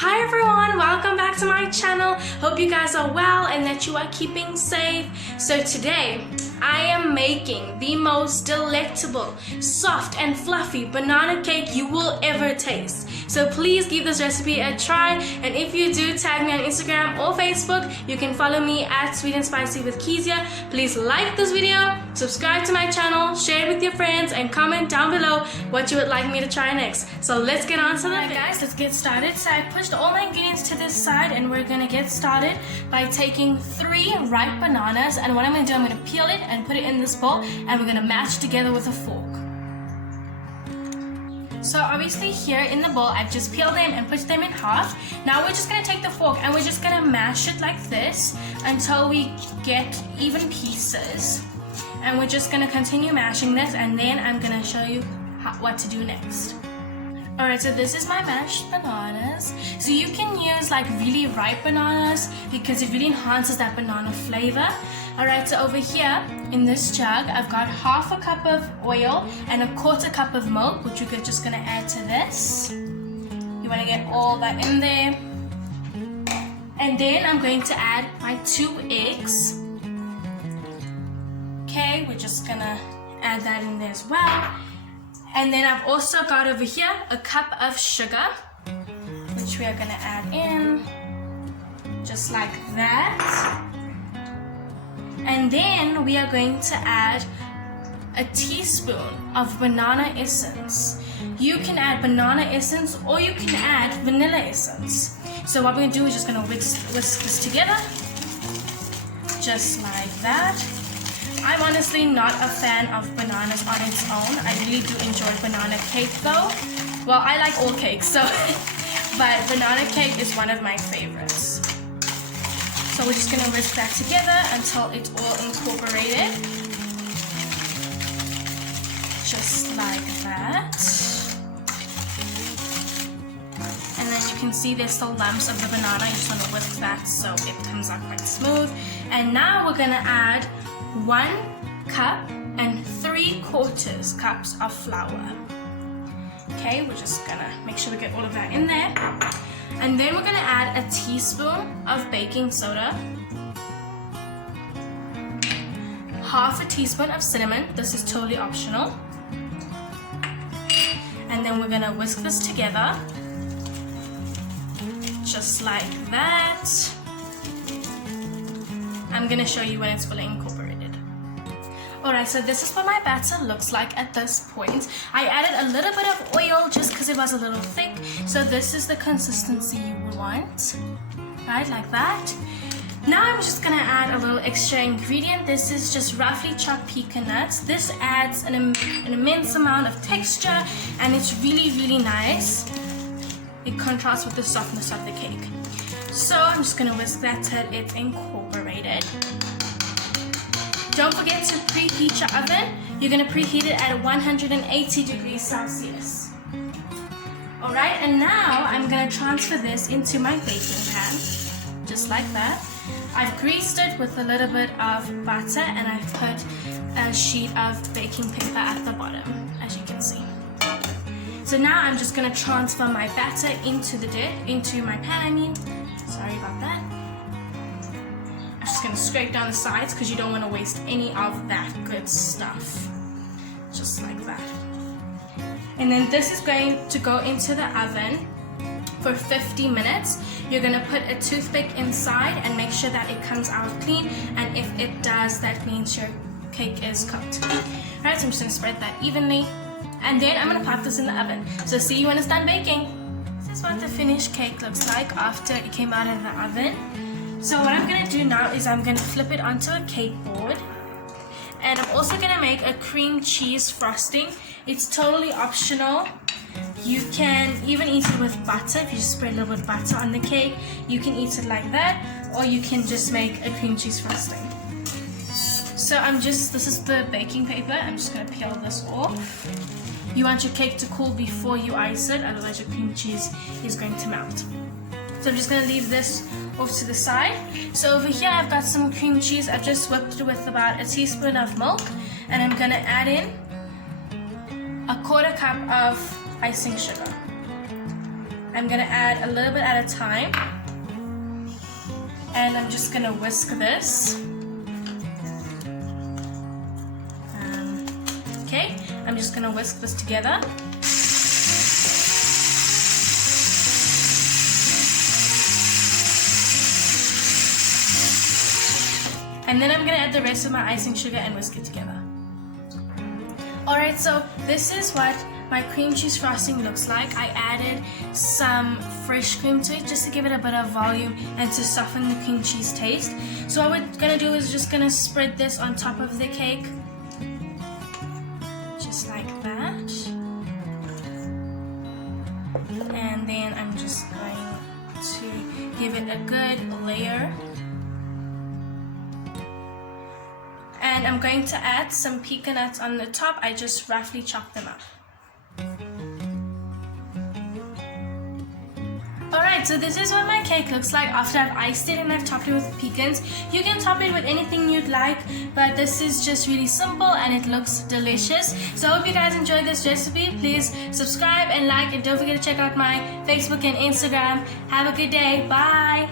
Hi everyone, welcome back to my channel. Hope you guys are well and that you are keeping safe. So today I am making the most delectable, soft and fluffy banana cake you will ever taste. So please give this recipe a try, and if you do, tag me on Instagram or Facebook. You can follow me at Sweet and Spicy with Kezia. Please like this video, subscribe to my channel, share it with your friends, and comment down below what you would like me to try next. So let's get on to the video. Guys, let's get started. So I pushed all my ingredients to this side, and we're gonna get started by taking 3 ripe bananas, and what I'm gonna do, I'm gonna peel it and put it in this bowl, and we're gonna mash together with a fork. So obviously here in the bowl, I've just peeled them and pushed them in half. Now we're just gonna take the fork and we're just gonna mash it like this until we get even pieces. And we're just gonna continue mashing this, and then I'm gonna show you what to do next. Alright, so this is my mashed bananas. So you can use like really ripe bananas because it really enhances that banana flavor. Alright, so over here in this jug, I've got half a cup of oil and a 1/4 cup of milk, which we're just gonna add to this. You wanna get all that in there. And then I'm going to add my 2 eggs. Okay, we're just gonna add that in there as well. And then I've also got over here a cup of sugar, which we are gonna add in, just like that. And then we are going to add a teaspoon of banana essence. You can add banana essence or you can add vanilla essence. So what we're gonna do is just gonna whisk this together, just like that. I'm honestly not a fan of bananas on its own. I really do enjoy banana cake though. Well, I like all cakes, so but banana cake is one of my favorites. So we're just gonna whisk that together until it's all incorporated. Just like that. And then you can see there's still lumps of the banana. You just wanna whisk that so it comes out quite smooth. And now we're gonna add 1 cup and 3/4 cups of flour. Okay, we're just gonna make sure we get all of that in there. And then we're gonna add a teaspoon of baking soda, 1/2 teaspoon of cinnamon. This is totally optional. And then we're gonna whisk this together, just like that. I'm gonna show you when it's fully incorporated. Alright, so this is what my batter looks like at this point. I added a little bit of oil just because it was a little thick. So this is the consistency you want, right, like that. Now I'm just gonna add a little extra ingredient. This is just roughly chopped pecan nuts. This adds an immense amount of texture, and it's really, really nice. It contrasts with the softness of the cake. So I'm just gonna whisk that till it's incorporated. Don't forget to preheat your oven. You're gonna preheat it at 180 degrees Celsius. Alright, and now I'm gonna transfer this into my baking pan, just like that. I've greased it with a little bit of butter, and I've put a sheet of baking paper at the bottom, as you can see. So now I'm just gonna transfer my batter into my pan, Sorry about that. I'm just gonna scrape down the sides because you don't want to waste any of that good stuff. Just like that. And then this is going to go into the oven for 50 minutes. You're gonna put a toothpick inside and make sure that it comes out clean. And if it does, that means your cake is cooked. Alright, so I'm just gonna spread that evenly. And then I'm gonna pop this in the oven. So see you when it's done baking. This is what the finished cake looks like after it came out of the oven. So what I'm gonna do now is I'm gonna flip it onto a cake board. And I'm also gonna make a cream cheese frosting. It's totally optional. You can even eat it with butter. If you just spread a little bit of butter on the cake, you can eat it like that, or you can just make a cream cheese frosting. So this is the baking paper. I'm just gonna peel this off. You want your cake to cool before you ice it, otherwise your cream cheese is going to melt. So I'm just going to leave this off to the side. So over here I've got some cream cheese. I've just whipped it with about a teaspoon of milk, and I'm going to add in a 1/4 cup of icing sugar. I'm gonna add a little bit at a time. And I'm just gonna whisk this. Okay, I'm just gonna whisk this together. And then I'm gonna add the rest of my icing sugar and whisk it together. Alright, so this is what my cream cheese frosting looks like. I added some fresh cream to it just to give it a bit of volume and to soften the cream cheese taste. So what we're gonna do is just gonna spread this on top of the cake. Just like that. And then I'm just going to give it a good layer. And I'm going to add some pecan nuts on the top. I just roughly chopped them up. Alright, so this is what my cake looks like after I've iced it and I've topped it with pecans. You can top it with anything you'd like, but this is just really simple and it looks delicious. So I hope you guys enjoyed this recipe. Please subscribe and like, and don't forget to check out my Facebook and Instagram. Have a good day. Bye!